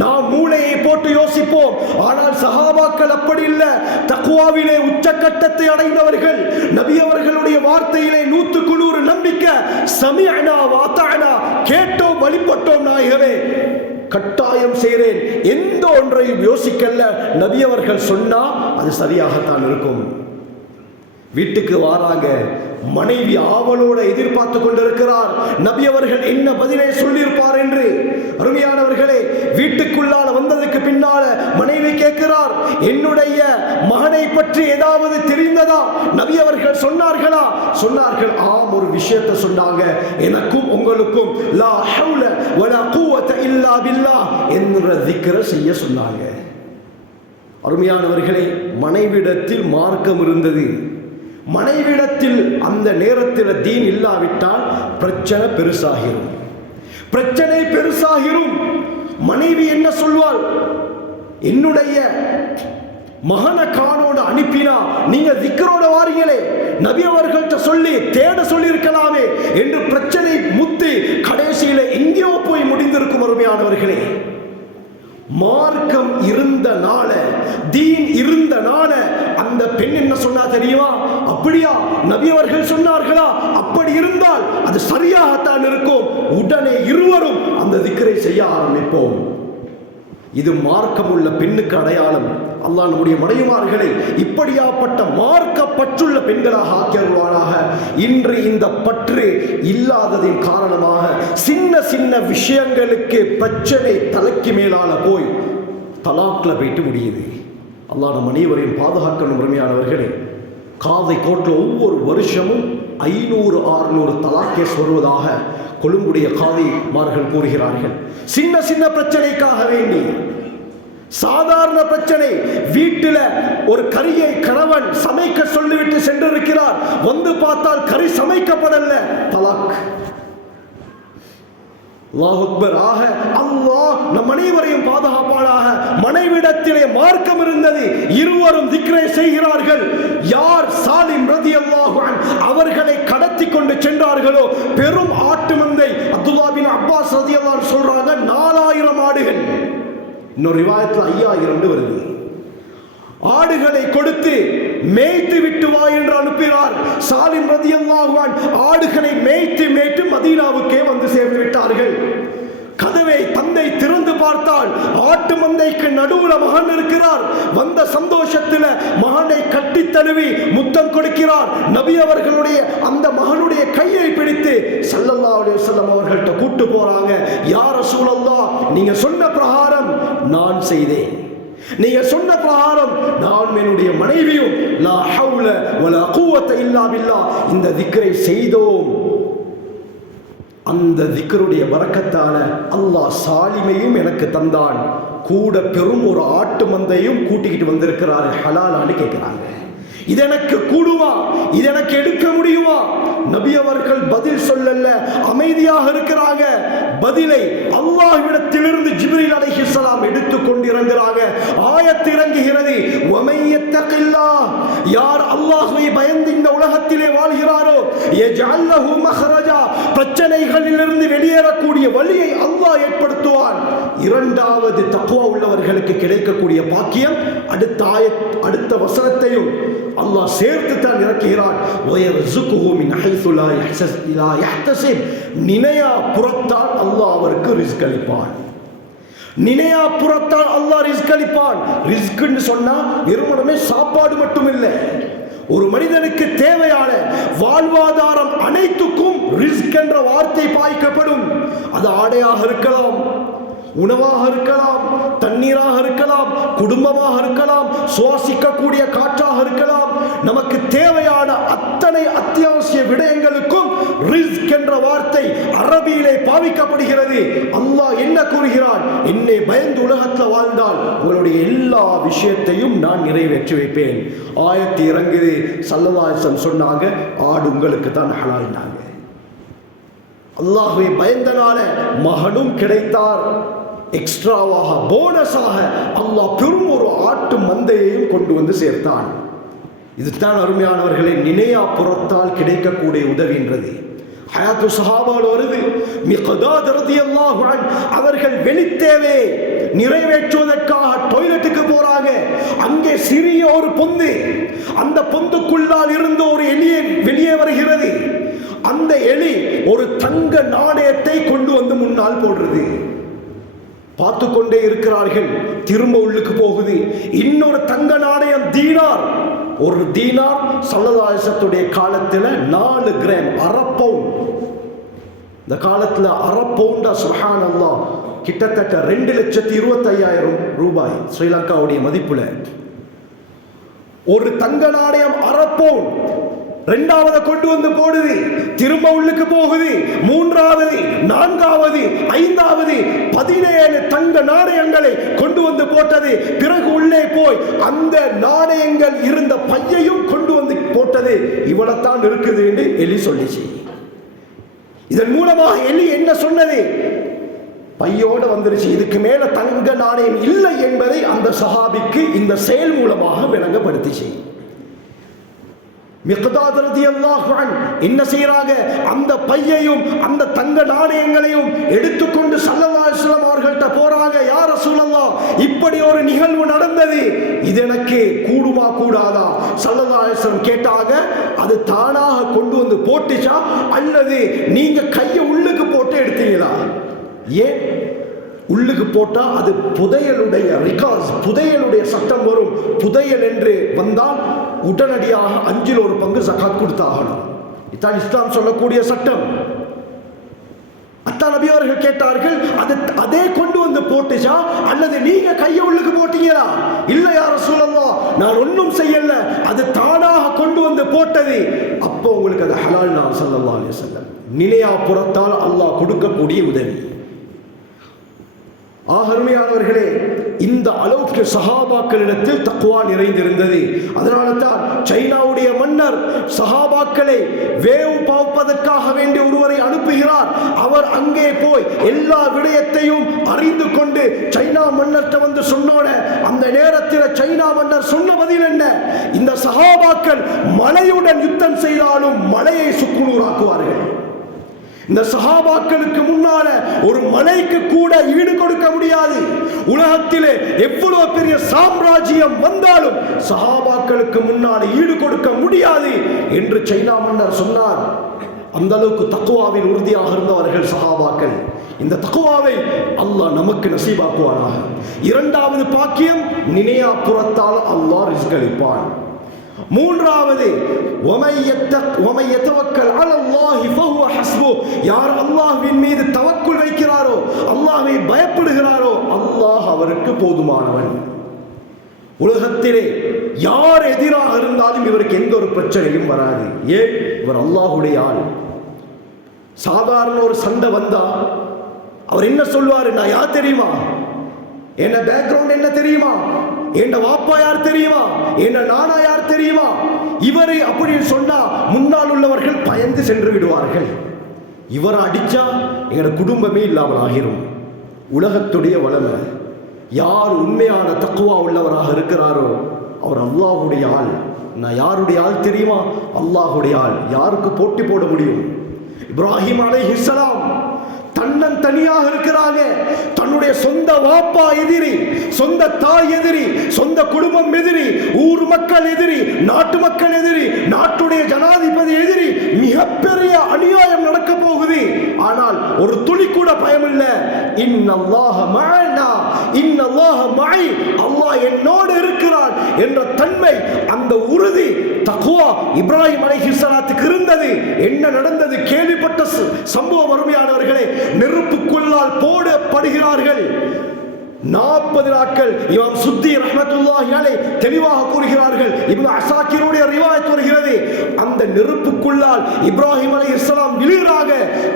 நாம் மூளையை போட்டு யோசிப்போம். ஆனால் சஹாபாக்கள் அப்படி இல்லை. தக்வாவிலே உச்சக்கட்டத்தை அடைந்தவர்கள். நபி அவர்களுடைய வார்த்தையிலே 100க்கு 100 நம்பிக்கை. சமிஅனா வ அத்தஅனா, கேட்டோம் வழிபட்டோம் நாயகமே, கட்டாயம் செய்கிறேன், எந்த ஒன்றையும் யோசிக்கல. நபி அவர்கள் சொன்னா அது சரியாகத்தான் இருக்கும். வீட்டுக்கு வாராங்க, மனைவி ஆவலோட எதிர்பார்த்து கொண்டிருக்கிறார், நபி அவர்கள் என்ன பதிலை சொல்லியிருப்பார் என்று. அருமையானவர்களே, வீட்டுக்குள்ளால வந்ததுக்கு பின்னால மனைவி கேட்கிறார், என்னுடைய மகனை பற்றி ஏதாவது தெரிந்ததா? நபி அவர்கள் சொன்னார்களா? சொன்னார்கள். ஆம், ஒரு விஷயத்தை சொன்னாங்க, எனக்கும் உங்களுக்கும் லா ஹவுல வலா குவத இல்லா பில்லாஹ் என்ற திக்ர செய்ய சொன்னாங்க. அருமையானவர்களே, மனைவிடத்தில் மார்க்கம் இருந்தது. மனைவிடத்தில் அந்த நேரத்தில் தீன் இல்லாவிட்டால் பிரச்சனை பெருசாகிரும். பிரச்சனை பெருசாகிரும். மனைவி என்ன சொல்வாள்? என்னுடைய மகனை காணோட அனுப்பினா நீங்க திக்ரோட வாரீங்களே, நபி அவர்கள்ட்ட சொல்லி தேட சொல்லி இருக்கலாமே என்று பிரச்சனை முத்தி கடைசியில எங்கேயோ போய் முடிந்திருக்கும். அருமையானவர்களே, மார்க்கம் இருந்த நாள, தீன் இருந்த நாள அந்த பெண் என்ன சொன்னா தெரியுமா? அப்படியா, நபி அவர்கள் சொன்னார்களா? அப்படி இருந்தால் அது சரியாகத்தான் இருக்கும். உடனே இருவரும் அந்த திக்ரை செய்ய ஆரம்பிப்போம். இது மார்க்கம் உள்ள பெண்ணுக்கு அடையாளம். அல்லாஹ் நம்முடைய மனைவிமார்களை இப்படியாப்பட்ட மார்க்க பற்றுள்ள பெண்களாக ஆக்கியருள்வானாக. இன்று இந்த பற்று இல்லாததின் காரணமாக சின்ன சின்ன விஷயங்களுக்கு பிரச்சனை தலைக்கு மேலால போய் தலாக்ல போயிட்டு முடியுது. அல்லாஹ் நம் அனைவரையும் பாதுகாக்கணும். உரிமையானவர்களே, காதை கோட்டில் ஒவ்வொரு வருஷமும் 500-600 தலாக் கேஸ் வருவதாக கொழும்புடைய காதிமார்கள் கூறுகிறார்கள். சின்ன சின்ன பிரச்சனைக்காக வேண்டி சாதாரண பிரச்சனை. வீட்டில் ஒரு கறியை கணவன் சமைக்க சொல்லிவிட்டு சென்றிருக்கிறார், வந்து பார்த்தால் கறி சமைக்கப்படல, தலாக். அல்லாஹ் அக்பர். ஆக அல்லாஹ் நம் அனைவரையும் பாதுகாப்பானாக. மனைவிடத்திலே மார்க்கம் இருந்தது, இருவரும் திக்ரை செய்கிறார்கள். யார் சாலிம் ரலியல்லாஹு அன்ஹு அவர்களை கடத்தி கொண்டு சென்றார்களோ, பெரும் ஆட்டு மந்தை, அப்துல்லாஹ் பின் அப்பாஸ் ரலியல்லாஹு அன்ஹு சொல்றாங்க 4000 ஆடுகள், இன்னொரு ரிவாயத்தில் 5000 வருது. ஆடுகளை கொடுத்து மேய்த்து விட்டு வா என்று அனுப்பினார். சாலிம் ரலியல்லாஹு அன்ஹு ஆடுகளை மேய்த்து மேய்த்து மதீனாவுக்கே வந்து சேர்ந்து விட்டார்கள். கதவை தந்தை திறந்து பார்த்தால் ஆட்டு மந்தைக்கு நடுவுல மகன் இருக்கிறார். வந்த சந்தோஷத்தில் மகனை கட்டி தழுவி முத்தம் கொடுக்கிறார். நபி அவர்களுடைய அந்த மகனுடைய கையை பிடித்து ஸல்லல்லாஹு அலைஹி வஸல்லம் அவர்கள்ட்ட கூட்டு போறாங்க. யா ரசூலல்லாஹ், நீங்க சொன்ன பிரகாரம் நான் செய்தேன், நீங்க சொன்ன பிரகாரம் நான் என்னுடைய மனைவியும் லா ஹவுல வலா குவத இல்லா பில்லாஹ் இந்த திக்ரை செய்தோம். அந்த திக்ருடைய பரக்கத்தால அல்லாஹ் சாலிமையும் எனக்கு தந்தான், கூட பெரும் ஒரு ஆட்டு மந்தையும் கூட்டிக்கிட்டு வந்திருக்கிறாரு, ஹலாலான்னு கேட்கிறாங்க. இது எனக்கு கூடுமா, இது எனக்கு எடுக்க முடியுமா? நபி அவர்கள் பதில் சொல்லல, அமைதியாக இருக்கிறாங்க. பதிலை அல்லாஹ்விடத்திலிருந்து ஜிப்ரீல் அலைஹிஸ்ஸலாம் எடுத்துக் கொண்டு இறங்குறாங்க. ஆயத்து இறங்குகிறது, வமையத்தகில்லாஹ், யார் அல்லாஹ்வை பயந்து இந்த உலகத்திலே வாழ்கிறாரோ, யஜஅல் லஹு மக்ரஜா, பிரச்சனைகளிலிருந்து வெளியேறக்கூடிய வழியை அல்லாஹ் ஏற்படுத்துவான். இரண்டாவது தக்வா உள்ளவர்களுக்கு கிடைக்கக்கூடிய பாக்கியம் அடுத்த வசனத்தையும் அல்லாஹ் சேர்த்து தான் இறக்குகிறான். நினையா புறத்தால் அல்லாஹ் அவருக்கு ரிஸ்க் அளிப்பான். நினையா புறத்தால் அல்லாஹ் ரிஸ்க் அளிப்பான். ரிஸ்க்னு சொன்னா வெறுமனே சாப்பாடு மட்டும் இல்லை, ஒரு மனிதனுக்கு தேவையான வாழ்வாதாரம் அனைத்துக்கும் ரிஸ்க் என்ற வார்த்தை பாய்க்கப்படும். அது ஆடையாக இருக்கலாம், உணவாக இருக்கலாம், தண்ணீராக இருக்கலாம், குடும்பமாக இருக்கலாம், சுவாசிக்கக்கூடிய காற்றாக இருக்கலாம். நமக்கு தேவையான அத்தனை அத்தியாவசிய விடயங்களுக்கும் ரிஸ்க் என்ற வார்த்தை அரபியிலே பாவிக்கப்படுகிறது. அல்லாஹ் என்ன கூறுகிறான்? என்னை பயந்து உலகத்தில் வாழ்ந்தால் உங்களுடைய எல்லா விஷயத்தையும் நான் நிறைவேற்றி வைப்பேன். ஆயத்து இறங்குது. ஸல்லல்லாஹு அலைஹி வஸல்லம் சொன்னாங்க, ஆடு உங்களுக்கு தான் ஹலால்னாங்க. அல்லாஹ்வை பயந்தனால மகனும் கிடைத்தார். எக்ஸ்ட்ராவாக போனஸாக அல்லாஹ் பெரும் ஒரு ஆட்டு மந்தையையும் கொண்டு வந்து சேர்த்தான். இதுதான் அருமையானவர்களே நினையா புறத்தால் கிடைக்கக்கூடிய உதவின்றது. ஹயாத்து ஸஹாபால வருது, மிக்தாத் ரலியல்லாஹு அன்ஹு அவர்கள் வெளித்தேவை நிறைவேற்றுவதற்காக டாய்லெட்டுக்கு போறாங்க. அங்கே சிறிய ஒரு பொந்து, அந்த பொந்துக்குள்ளால் இருந்து ஒரு எலியை வெளியே வருகிறது. அந்த எலி ஒரு தங்க நாணயத்தை கொண்டு வந்து முன்னால் போடுறது. பார்த்து கொண்டே இருக்கிறார்கள். திரும்ப உள்ளுக்கு போகுது. இன்னொரு தங்க நாணயம் தீனார். ஒரு தீனார் ஸல்லல்லாஹு அலைஹி வஸல்லம் காலத்தில் 4 கிராம், அரை பவுன். இந்த காலத்தில் அரை பவுண்டா சுப்ஹானல்லாஹ் கிட்டத்தட்ட 2,25,000 ரூபாய் ஸ்ரீலங்காவுடைய மதிப்புல. ஒரு தங்க நாணயம் அரை பவுன். இரண்டாவது கொண்டு வந்து போடுது, திரும்ப உள்ளுக்கு போகுது. மூன்றாவது, நான்காவது, ஐந்தாவது 17 தங்க நாணயங்களை கொண்டு வந்து போட்டது. பிறகு உள்ளே போய் அந்த நாணயங்கள் இருந்த பையையும் கொண்டு வந்து போட்டது. இவ்வளவுதான் இருக்குது என்று எலி சொல்லிச்சு. இதன் மூலமாக எலி என்ன சொன்னது? பையோட வந்துருச்சு. இதுக்கு மேல தங்க நாணயம் இல்லை என்பதை அந்த சஹாபிக்கு இந்த செயல் மூலமாக விளங்கப்படுத்திச்சு. மிக்தாத் ரலியல்லாஹு அன்ஹு என்ன செய்றாங்க? அந்த பையையும் அந்த தங்க நாணயங்களையும் எடுத்துக்கொண்டு ஸல்லல்லாஹு அலைஹி வஸல்லம் அவர்கள்ட்ட போறாங்க. யா ரசூலல்லாஹ், இப்படி ஒரு நிகழ்வு நடந்தது, இது எனக்கு கூடுமா கூடாதா? ஸல்லல்லாஹு அலைஹி வஸல்லம் கேட்டாங்க, அது தானாக கொண்டு வந்து போட்டுச்சா அல்லது நீங்க கையை உள்ளுக்கு போட்டு எடுத்தீங்களா? ஏன் உள்ளுக்கு போட்டா அது புதையலுடைய ரிகாஸ், புதையலுடைய சட்டம் வரும். புதையல் என்று வந்தால் உடனடியாக 1/5 ஜகாத் கொடுத்தாகணும். இதான் இஸ்லாம் சொல்லக்கூடிய சட்டம். அத்தா நபி அவர்கள் கேட்டார்கள், அதே கொண்டு வந்து போட்டுச்சா அல்லது நீங்க கையை உள்ளுக்கு போட்டீங்களா? இல்ல யா ரசூலல்லாஹ், நான் ஒன்றும் செய்யல, அது தானாக கொண்டு வந்து போட்டது. அப்போ உங்களுக்கு அது ஹலால் நான் ஸல்லல்லாஹு அலைஹி வஸல்லம். நினையா புறத்தால் அல்லாஹ் கொடுக்கக்கூடிய உதவி. அருமையானவர்களே, இந்த அளவுக்கு சஹாபாக்களிடத்தில் தக்வா நிறைந்திருந்தது. அதனால தான் சைனாவுடைய மன்னர் சஹாபாக்களை வேவு பார்ப்பதற்காக வேண்டி ஒருவரை அனுப்புகிறார். அவர் அங்கே போய் எல்லா விடயத்தையும் அறிந்து கொண்டு சைனா மன்னர்கிட்ட வந்து சொன்னோட அந்த நேரத்தில் சைனா மன்னர் சொன்ன பதில் என்ன? இந்த சஹாபாக்கள் மலையுடன் யுத்தம் செய்தாலும் மலையை சுக்குநூறாக்குவார்கள். இந்த சஹாபாக்களுக்கு முன்னால ஒரு மலைக்கு கூட ஈடு கொடுக்க முடியாது. உலகத்திலே எவ்வளவு பெரிய சாம்ராஜ்யம் வந்தாலும் சஹாபாக்களுக்கு முன்னால ஈடு கொடுக்க முடியாது என்று சைனா மன்னர் சொன்னார். அந்த அளவுக்கு தக்வாவில் உறுதியாக இருந்தவர்கள் சஹாபாக்கள். இந்த தக்வாவை அல்லாஹ் நமக்கு நசீபாக்குவானாக. இரண்டாவது பாக்கியம், நினையாப்புறத்தால் அல்லாஹ் ரிஸ்க் அளிப்பான். மூன்றாவது, யார் அல்லாஹ்வின் மீது தவக்குல் வைக்கிறாரோ, அல்லாஹ்வை பயப்படுகிறாரோ, அல்லாஹ் அவருக்கு போதுமானவன். உலகத்திலே யார் எதிராக இருந்தாலும் இவருக்கு எந்த ஒரு பிரச்சனையும் வராது. ஏன்? இவர் அல்லாஹ்வுடைய ஆள். சாதாரண ஒரு சண்டை வந்தா அவர் என்ன சொல்வாரு? நான் யார் தெரியுமா? என்ன பேக்ரவுண்ட் என்ன தெரியுமா? என்ன வாப்பா யார் தெரியுமா? என்ன நானா யார் தெரியுமா? இவரை அப்படின்னு சொன்னா முன்னால் உள்ளவர்கள் பயந்து சென்று விடுவார்கள். இவரை அடிச்சா எங்க குடும்பமே இல்லாமல் ஆகிரும். உலகத்துடைய வளமை. யார் உண்மையான தக்வா உள்ளவராக இருக்கிறாரோ அவர் அல்லாஹ்வுடைய ஆள். நான் யாருடைய ஆள் தெரியுமா? அல்லாஹ்வுடைய ஆள். யாருக்கு போட்டி போட முடியும்? இப்ராஹிம் அலைஹிஸ்ஸலாம் தன்னன் தனியாக இருக்கிறாங்க. தன்னுடைய சொந்த வாப்பா எதிரி, சொந்த தாய் எதிரி, சொந்த குடும்பம் எதிரி, ஊர் மக்கள் எதிரி, நாட்டு மக்கள் எதிரி, நாட்டுடைய ஜனாதிபதி எதிரி. மிகப்பெரிய அநியாயம் நடக்க போகுது. ஆனால் ஒரு துளி கூட பயம் இல்லை. இன்னல்லாஹ மஅனா, இன்னல்லாஹ மஇ, அல்லாஹ் என்னோடு இருக்கிறான் என்ற தன்மை, அந்த உறுதி, தக்வா இப்ராஹிம் அலைஹிஸ்ஸலாத்துக்கு இருந்தது. என்ன நடந்தது? கேள்விப்பட்ட சம்பவம் அருமையானவர்களே. நெருப்புக்குள்ளால் போடப்படுகிறார்கள். 40 நாட்கள். இமாம் சுத்தி ரஹ்மத்துல்லாஹி அலைஹி தெளிவாக கூறுகிறார்கள். இப்னு அஸாக்கிருடைய ரிவாயத் வருகிறது. அந்த நெருப்புக்குள்ளால் இப்ராஹிம் அலைஹிஸ்ஸலாம் விழுகிறாக.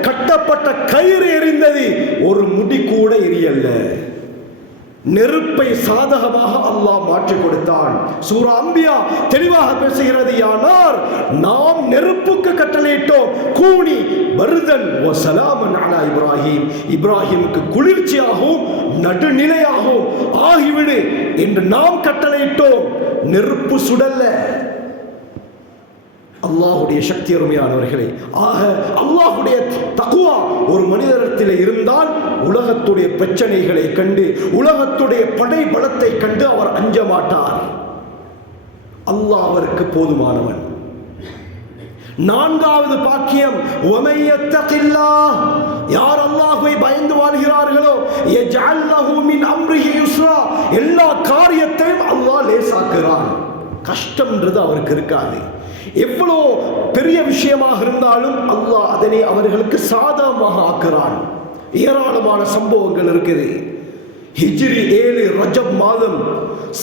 கட்டப்பட்ட கயிறு எரிந்தது, ஒரு முடி கூட எரியல்ல. நெருப்பை சாதகமாக அல்லாஹ் மாற்றி கொடுத்தான். சூரா அம்பியா தெளிவாக பேசுகிறது. யானார், நாம் நெருப்புக்கு கட்டளையிட்டோம். கூனி பர்தன் வ ஸலாமன் அலா இப்ராஹிம், இப்ராஹிமுக்கு குளிர்ச்சியாகவும் நடுநிலையாகவும் ஆகிவிடு என்று நாம் கட்டளையிட்டோம். நெருப்பு சுடல்ல. அல்லாஹ்வுடைய சக்தி அருமையானவர்களே. ஆக அல்லாஹ்வுடைய தக்வா ஒரு மனிதரிடத்தில் இருந்தால் உலகத்துடைய பிரச்சனைகளை கண்டு, உலகத்துடைய படை பலத்தை கண்டு அவர் அஞ்ச மாட்டார். அல்லாஹ் அவருக்கு போதுமானவன். நான்காவது பாக்கியம், யார் அல்லாஹ்வை பயந்து வாழ்கிறார்களோ யஜ்அல் லஹு மின் அம்ரிஹி யுஸ்ரா, எல்லா காரியத்தையும் அல்லாஹ் லேசாக்குறான். கஷ்டம்ன்றது அவருக்கு இருக்காது. எவ்வளோ பெரிய விஷயமாக இருந்தாலும் அல்லாஹ் அதனை அவர்களுக்கு சாதகமாக ஆக்குறான். ஏராளமான சம்பவங்கள் இருக்குது. ஹிஜ்ரி 7 ரஜப் மாதம்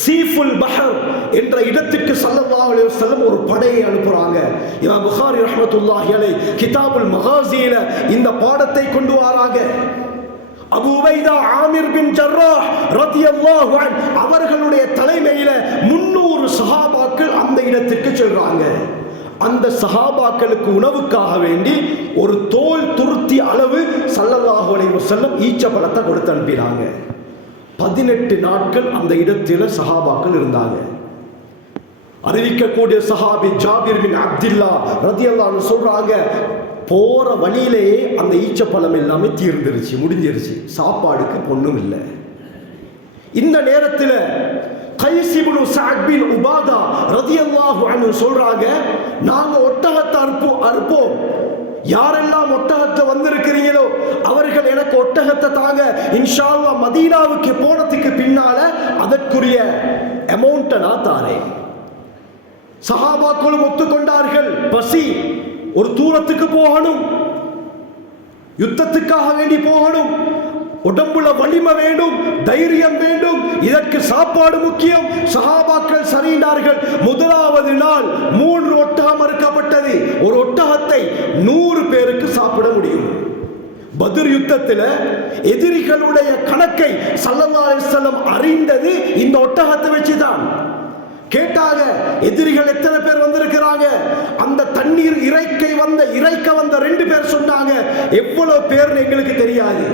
சீஃபுல் பஹர் என்ற இடத்துக்கு ஸல்லல்லாஹு அலைஹி வஸல்லம் ஒரு படையை அனுப்புறாங்க. இமாம் புகாரி ரஹ்மத்துல்லாஹி அலைஹி கிதாபுல் மகாஸில இந்த பாடத்தை கொண்டு வராங்க. அபூ உபைதா ஆமிர் பின் ஜர்ராஹ் ரலியல்லாஹு அன்ஹு அவர்களுடைய தலைமையில 300 சஹாபாக்கள் அந்த இடத்துக்கு செல்றாங்க. அந்த சஹாபாக்களுக்கு உணவுக்காக வேண்டி ஒரு தோல் துருத்தி அளவு ஸல்லல்லாஹு அலைஹி வஸல்லம் ஈச்சப்பழத்தை கொடுத்து அனுப்பினாங்க. 18 நாட்கள் அந்த இடத்தில் சஹாபாக்கள் இருந்தாங்க. அறிவிக்கக்கூடிய சஹாபி ஜாபிர் பின் அப்துல்லா ரலியல்லாஹு அன்ஹு சொல்றாங்க, போற வழியிலேயே அந்த ஈச்சப்பழம் எல்லாமே தீர்ந்துருச்சு, முடிஞ்சிருச்சு. சாப்பாடுக்கு பொண்ணும் இல்லை. இந்த நேரத்தில் கைஸ் இப்னு சஅத் பின் உபாதா ரலியல்லாஹு அன்ஹு சொல்றாங்க, நாங்க ஒட்டகத்தை அறுப்போம். யாரெல்லாம் ஒட்டகத்தை வந்திருக்கிறீங்களோ அவர்கள் எனக்கு ஒட்டகத்தை தாங்க. இன்ஷா அல்லாஹ் மதீனாவுக்கு போனதுக்கு பின்னால அதற்குரிய அமௌண்ட்டை நான் தாரேன். சஹாபாக்களும் ஒத்துக்கொண்டார்கள். பசி, ஒரு தூரத்துக்கு போகணும், யுத்தத்துக்காக வேண்டி போகணும், உடம்புல வலிமை வேண்டும், தைரியம் வேண்டும், இதற்கு சாப்பாடு முக்கியம். சஹாபாக்கள் சரிந்தார்கள். முதலாவது நாள் 3 ஒட்டகம் அறுக்கப்பட்டது. ஒரு ஒட்டகத்தை 100 பேருக்கு சாப்பிட முடியும். பத்ர் யுத்தத்தில் எதிரிகளுடைய கணக்கை ஸல்லல்லாஹு அலைஹி வஸல்லம் அறிந்தது இந்த ஒட்டகத்தை வச்சுதான். கேட்டாங்க, எதிரிகள் எத்தனை பேர் வந்திருக்கிறாங்க? அந்த தண்ணீர் இறைக்க வந்த 2 பேர் சொன்னாங்க, எவ்வளவு பேர் எங்களுக்கு தெரியாது.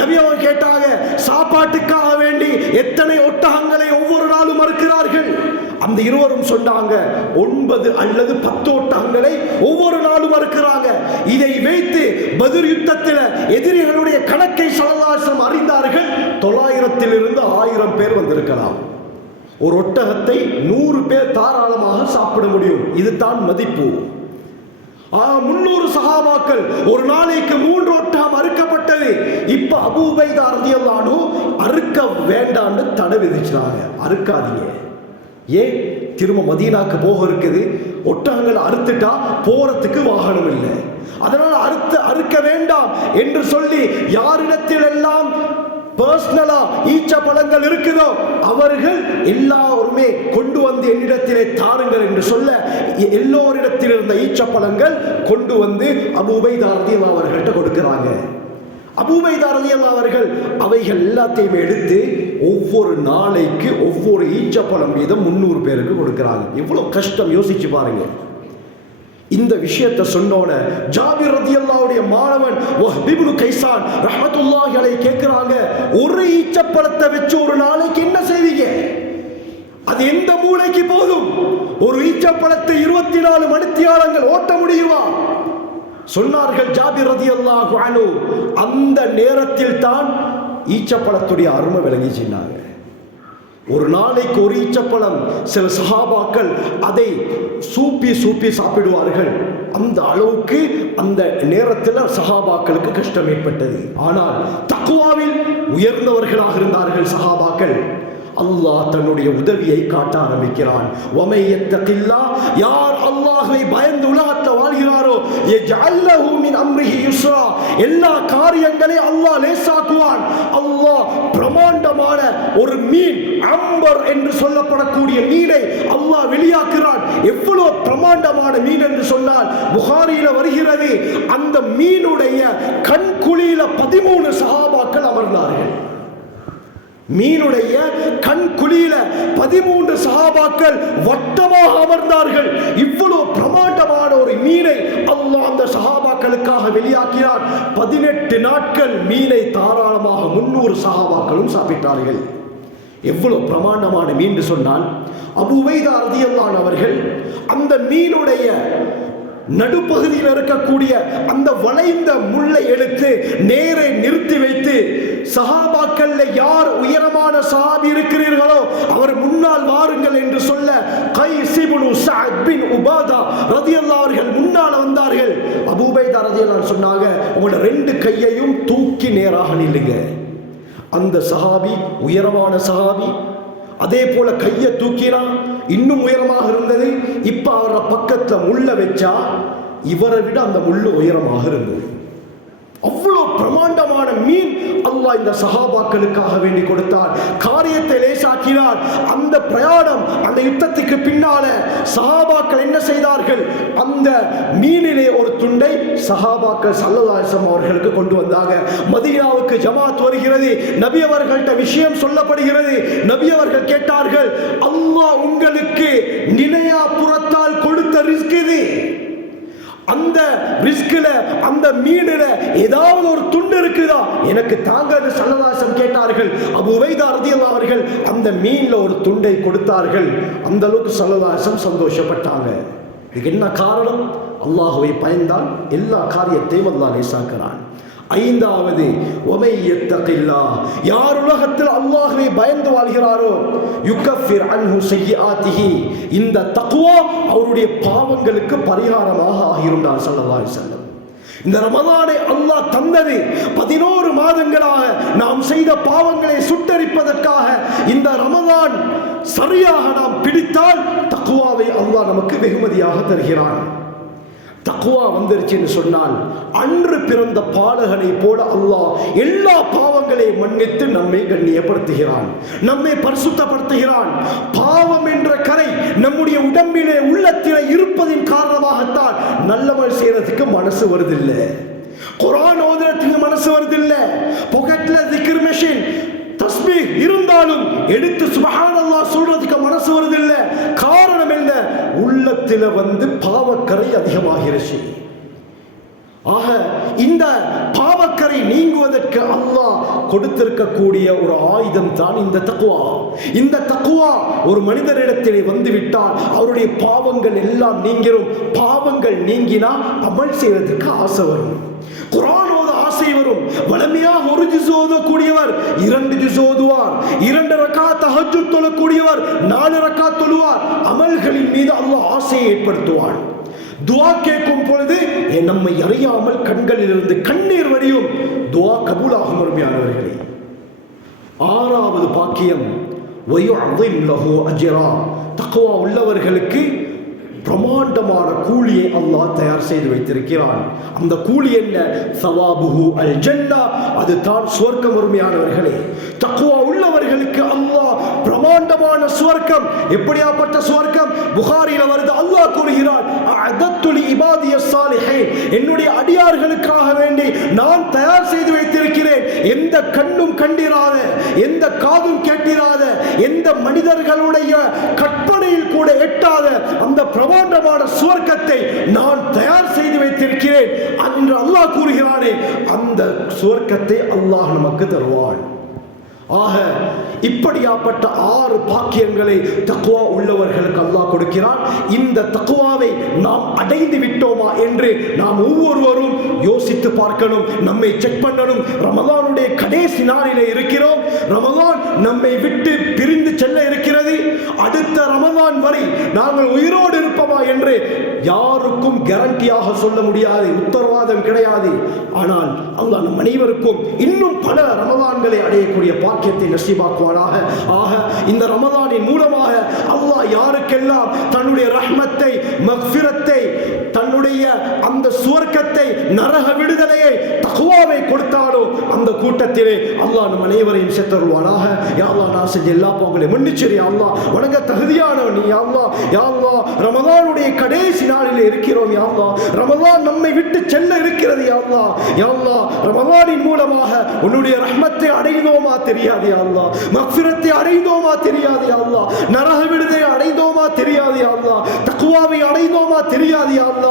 நபி அவங்க கேட்டாங்க, சாப்பாட்டுக்காக வேண்டி எத்தனை ஒட்டகங்களை ஒவ்வொரு நாளும் மறுக்கிறார்கள்? அந்த இருவரும் சொன்னாங்க, 9 அல்லது 10 ஒட்டகங்களை ஒவ்வொரு நாளும் மறுக்கிறாங்க. இதை வைத்து பத்ர் யுத்தத்தில் எதிரிகளுடைய கணக்கை ஸல்லல்லாஹு அலைஹி வஸல்லம் அறிந்தார்கள். 900 to 1000 பேர் வந்திருக்கலாம். ஒரு ஒட்டகத்தை 100 பேர் தாராளமாக சாப்பிட முடியும். இதுதான் மதிப்பு. 300 சஹாபாக்கள் ஒரு நாளைக்கு 3 ஒட்டகம் அறுக்கப்பட்டது. இப்ப அபூ உபைதா ரலியல்லாஹு அன்ஹு அறுக்க வேண்டாம்னு தடை விதிச்சாங்க. அறுக்காதீங்க. ஏன்? திரும்ப மதீனாக்கு போக இருக்குது. ஒட்டகங்களை அறுத்துட்டா போறதுக்கு வாகனம் இல்லை. அதனால அறுக்க வேண்டாம் என்று சொல்லி யாரிடத்தில் எல்லாம் பர்சனலா ஈச்ச பழங்கள் இருக்குதோ அவர்கள் எல்லாருமே கொண்டு வந்து என்னிடத்திலே தாருங்கள் என்று சொல்ல எல்லோரிடத்தில் இருந்த ஈச்ச பழங்கள் கொண்டு வந்து அபூ உபைதா ரலியல்லாஹு அவர்கள்ட்ட கொடுக்கிறாங்க. அபூ உபைதா ரலியல்லாஹு அவர்கள் அவைகள் எல்லாத்தையும் எடுத்து ஒவ்வொரு நாளைக்கு ஒவ்வொரு ஈச்சப்பழம் வீதம் 300 பேருக்கு கொடுக்கிறாங்க. எவ்வளவு கஷ்டம் யோசிச்சு பாருங்க. இந்த விஷயத்தை சொன்னோன ஜாபிர் ரலியல்லாஹுடைய மாணவன் வஹ்ப் இப்னு கைஸான் ரஹ்மத்துல்லாஹி அலைஹி கேக்குறாங்க, ஒரு ஈச்சப்பழத்தை வச்சு ஒரு நாளைக்கு என்ன செய்வீங்க? அது எந்த மூளைக்கு போதும்? ஒரு ஈச்சப்பழத்தை 24 மணித்தியாலங்கள் ஓட்ட முடியுமா? சொன்னார்கள் ஜாபிர் ரலியல்லாஹு அன்ஹு, அந்த நேரத்தில் தான் ஈச்சப்பழத்துடைய அருமை விளங்கிச்சினாங்க. ஒரு நாளைக்கு ஒரு ஈச்சப்பழம் சில சஹாபாக்கள் அதை சூப்பி சாப்பிடுவார்கள். அந்த அளவுக்கு அந்த நேரத்தில் சஹாபாக்களுக்கு கஷ்டம் ஏற்பட்டது. ஆனால் தக்வாவில் உயர்ந்தவர்களாக இருந்தார்கள் சஹாபாக்கள். அல்லாஹ் தன்னுடைய உதவியை காட்ட ஆரம்பிக்கிறான். வமை யத்தகில்லாஹ், யார் அல்லாஹ்வை பயந்து உலகத்தில் வாழ்கிறாரோ யஜ்அல் லஹு மின் அம்ரிஹி யுஸ்ரா, எல்லா காரியங்களையும் அல்லாஹ் லேசாக்குவான். அல்லாஹ் பிரமாண்டமான ஒரு மீன், அம்பர் என்று சொல்லப்படக்கூடிய மீனை அல்லாஹ் வெளியாக்குறான். எவ்வளவு பிரமாண்டமான மீன் என்று சொன்னால் புகாரியில வருகிறது, அந்த மீனுடைய கண்குழியில 13 சஹாபாக்கள் அமர்ந்தார்கள். மீனுடைய கண் குழியில 13 சஹாபாக்கள் வட்டமாக அமர்ந்தார்கள். இவ்வளவு பிரமாண்டமான ஒரு மீனை அல்லாஹ் அந்த சஹாபாக்களுக்காக வெளியாக்கினார். 18 நாட்கள் மீனை தாராளமாக 300 சஹாபாக்களும் சாப்பிட்டார்கள். எவ்வளவு பிரமாண்டமான மீன் சொன்னால் அபூ உபைதா ரலியல்லாஹு அன்ஹு அவர்கள் அந்த மீனுடைய நடுப்பகுதியில் இருக்கக்கூடிய அந்த வளைந்த முள்ளை எடுத்து நேரே நிறுத்தி வைத்து, சஹாபாக்கள்ல யார் உயரமான சஹாபி இருக்கிறீர்களோ அவர் முன்னால் வாருங்கள் என்று சொல்ல கைஸ் இப்னு சஅத் பின் உபாதா ரலியல்லாஹு அவர்கள் முன்னால் வந்தார்கள். அபூ உபைதா ரலியல்லாஹு அன்ஹு சொன்னாங்க, உங்களோட 2 கையையும் தூக்கி நேராக நில்லுங்க. அந்த சஹாபி உயரமான சஹாபி, அதே போல கையை தூக்கினா இன்னும் உயரமாக இருந்தது. இப்ப அவர பக்கத்துல முள்ள வச்சா இவரை விட அந்த முள்ளு உயரமாக இருந்தது. அவ்வளவு பிரமாண்டமான மீன் அல்லாஹ் இந்த சஹாபாக்களுக்காக வேண்டி கொடுத்தார். காரியத்தை லேசாக்கினார். அந்த பிரயாணம், அந்த யுத்தத்துக்கு பின்னால சஹாபாக்கள் என்ன செய்தார்கள்? அந்த மீனிலே ஒரு துண்டை சஹாபாக்கள் ஸல்லல்லாஹு அலைஹி வஸல்லம் அவர்களுக்கு கொண்டு வந்தாங்க. மதீனாவுக்கு ஜமாத் வருகிறது. நபி அவர்கள்ட்ட விஷயம் சொல்லப்படுகிறது. நபி அவர்கள் கேட்டார்கள், அல்லாஹ் உங்களுக்கு நினையா புறத்தால் கொடுத்த ரிஸ்க் இது. அந்த ரிஸ்க்ல அந்த மீனில ஏதாவது ஒரு துண்டு இருக்குதா எனக்கு தாங்க ஸல்லல்லாஹு அலைஹி வஸல்லம் கேட்டார்கள். அபூ உபைதா ரலியல்லாஹு அவர்கள் அந்த மீன்ல ஒரு துண்டை கொடுத்தார்கள். அந்த அளவுக்கு ஸல்லல்லாஹு அலைஹி வஸல்லம் சந்தோஷப்பட்டாங்க. இதுக்கு என்ன காரணம்? அல்லாஹ்வை பயந்தால் எல்லா காரியத்தையும் அல்லாஹ் லேசாக்குறான். 5வது, வமை யத்தகில்லாஹ், யார் உலகத்தில் அல்லாஹ்வை பயந்து வாழ்கிறாரோ யுகஃபிர் அன்ஹு ஸய்யிஆத்திஹி, இந்த தக்வா அவருடைய பாவங்களுக்கு பரிகாரமாக ஆகியிருந்தார் ஸல்லல்லாஹு அலைஹி வஸல்லம். இந்த ரமலானை அல்லாஹ் தந்தது 11 மாதங்களாக நாம் செய்த பாவங்களை சுட்டரிப்பதற்காக. இந்த ரமலான் சரியாக நாம் பிடித்தால் தக்வாவை அல்லாஹ் நமக்கு வெகுமதியாக தருகிறான். தக்வா வந்துருச்சுன்னு சொன்னால் அன்று பிறந்த பாலகனை போல அல்லாஹ் எல்லா பாவங்களையும் மன்னித்து நம்மை கண்ணியப்படுத்துகிறான், நம்மை பரிசுத்தப்படுத்துகிறான். பாவம் என்ற கரை நம்முடைய உடம்பிலே உள்ளத்திலே இருப்பதின் காரணமாகத்தான் நல்லமல் செய்யறதுக்கு மனசு வருதில்லை. குர்ஆன் ஓதுறதுக்கு மனசு வருதில்லை, பாக்கெட்ல zikr மெஷின் தஸ்பீஹ் இருந்தாலும் எடுத்து சுப்ஹானல்லாஹ் சொல்றதுக்கு மனசு வருதில்லை. காரணம் என்ன? உள்ளத்துல பாவக்கரை அதிகமாகிருச்சு. ஆக இந்த பாவக்கரை நீங்குவதற்கு அல்லாஹ் கொடுத்திருக்கக்கூடிய ஒரு ஆயுதம் தான் இந்த தக்வா. இந்த தக்வா ஒரு மனிதரிடத்திலே வந்துவிட்டால் அவருடைய பாவங்கள் எல்லாம் நீங்கிரும். பாவங்கள் நீங்கினா அமல் செய்வதற்கு ஆசை வரும், குர்ஆன் ஓத ஆசை வரும். வளமையாக ஒரு ஜுஸ் ஓதக்கூடியவர் 2 ஜுஸ் ஓதுவார், 2 ரக்காத் தஹஜ்ஜுத் தொழக்கூடியவர் 4 ரக்காத் தொழுவார். அமல்களின் மீது அல்லாஹ் ஆசையை ஏற்படுத்துவான். துஆ கேட்கும் பொழுது நம்மை அறியாமல் கண்களிலிருந்து கண்ணீர் வடியும். துஆ கபூலாகும். அருமையானவர்களே, 6வது பாக்கியம் வயுஅஸிம் லஹு அஜ்ரா. தக்வா உள்ளவர்களுக்கு பிரமாண்டமான கூலியை அல்லாஹ் தயார் செய்து வைத்திருக்கிறான். அந்த கூலி என்ன? சவாபுஹு அல் ஜன்னா, அது தான் சுவர்க்கம். அருமையானவர்களே, தக்வா உள்ளவர்களுக்கு அல்லாஹ் பிரமாண்டமான சுவர்க்கம். எப்படியாப்பட்ட சுவர்க்கம்? புகாரில வருது, அல்லாஹ் கூறுகிறான், அஅதத்து லி இபாதியஸ் ஸாலிஹீன், என்னுடைய அடியார்களுக்காக வேண்டி நான் தயார் செய்து வைத்திருக்கிறேன். எந்த கண்ணும் கண்டிராத, எந்த காதும் கேட்டிராத, எந்த மனிதர்களுடைய கற்பனையில் கூட எட்டாத அந்த பிரமாண்டமான சுவர்க்கத்தை நான் தயார் செய்து வைத்திருக்கிறேன் என்று அல்லாஹ் கூறுகிறானே, அந்த சுவர்க்கத்தை அல்லாஹ் நமக்கு தருவான். ஆக இப்படியாப்பட்ட 6 பாக்கியங்களை தக்வா உள்ளவர்களுக்கு அல்லாஹ் கொடுக்கிறான். இந்த தக்வாவை நாம் அடைந்து விட்டோமா என்று நாம் ஒவ்வொருவரும் யோசித்து பார்க்கணும், நம்மை செக் பண்ணணும். ரமலானுடைய கடைசி நாளிலே இருக்கிறோம். ரமலான் நம்மை விட்டு பிரிந்து செல்ல இருக்கிறது. அடுத்த ரமலான் வரை நாங்கள் உயிரோடு இருப்போமா என்று யாருக்கும் கேரண்டியாக சொல்ல முடியாது, உத்தரவாதம் கிடையாது. ஆனால் அல்லாஹ் நம் அனைவருக்கும் இன்னும் பல ரமலான்களை அடையக்கூடிய பாக்கியத்தை நசீபாக்குவானாக. ஆக இந்த ரமலானின் மூலமாக அல்லாஹ் யாருக்கெல்லாம் தன்னுடைய ரஹ்மத்தை, மக்ஃபிரத்தை, தன்னுடைய அந்த சுவர்க்கத்தை, நரக விடுதலையை, தக்வாவை கொடுத்தாலோ அந்த கூட்டத்திலே அல்லாஹ் நம் அனைவரையும் சேர்த்தருள்வானாக. யா அல்லாஹ், நான் செஞ்ச எல்லா பாவங்களையும் மன்னிச்சிரு யா அல்லாஹ். வணங்க தகுதியானவன் நீ யா அல்லாஹ். யா அல்லாஹ், ரமலானுடைய கடைசி நாளிலே இருக்கிறோம் யா அல்லாஹ். ரமலான் நம்மை விட்டு செல்ல இருக்கிறது யா அல்லாஹ். யா அல்லாஹ், ரமலானின் மூலமாக உன்னுடைய ரஹ்மத்தை அடைந்தோமா தெரியாது யா அல்லாஹ், மக்ஃபிரத்தை அடைந்தோமா தெரியாது யா அல்லாஹ், நரக விடுதலை அடைந்தோமா தெரியாது யா அல்லாஹ், தக்வாவை அடைந்தோமா தெரியாது யா அல்லாஹ்.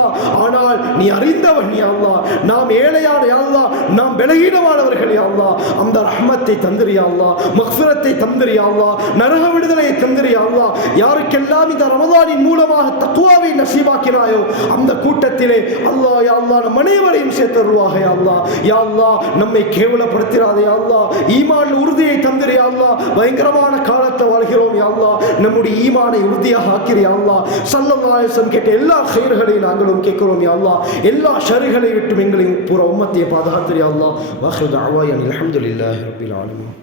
ஆனால் நீ அறிந்தவன் யா அல்லாஹ். நாம் ஏழையான யா அல்லாஹ், நாம் பலகீனமானவர்கள் யா அல்லாஹ். அந்த ரஹ்மத்தை தந்திரு யா அல்லாஹ், மக்ஃபிரத்தை தந்திரு யா அல்லாஹ், நரக விடுதலையை தந்திரு யா அல்லாஹ். யாருக்கெல்லாம் இந்த ரமலானின் மூலமாக தக்வாவை நசீபாக்கினாயோ அந்த கூட்டத்திலே அல்லாஹ் யா அல்லாஹ் நம் அனைவரையும் சேர்த்தருள்வாக யா அல்லாஹ். யா அல்லாஹ், நம்மை கேவலப்படுத்திராதே யா அல்லாஹ். ஈமான் உறுதியை தந்திரு யா அல்லாஹ். பயங்கரமான காலத்தை வாழ்கிறோம் யா அல்லாஹ். நம்முடைய ஈமானை உறுதியாக ஆக்கிற யா அல்லாஹ். ஸல்லல்லாஹு அலைஹி வஸல்லம் கேட்ட எல்லா கைர்களையும் நாங்களும் கேட்கிறோம் யா அல்லாஹ். எல்லா ஷர்களை விட்டு எங்களையும் பூரா உம்மத்தை பாதுகாத்து யா அல்லாஹ். வாஹிரு தஅவானா அல்ஹம்துலில்லாஹி ரப்பில் ஆலமீன்.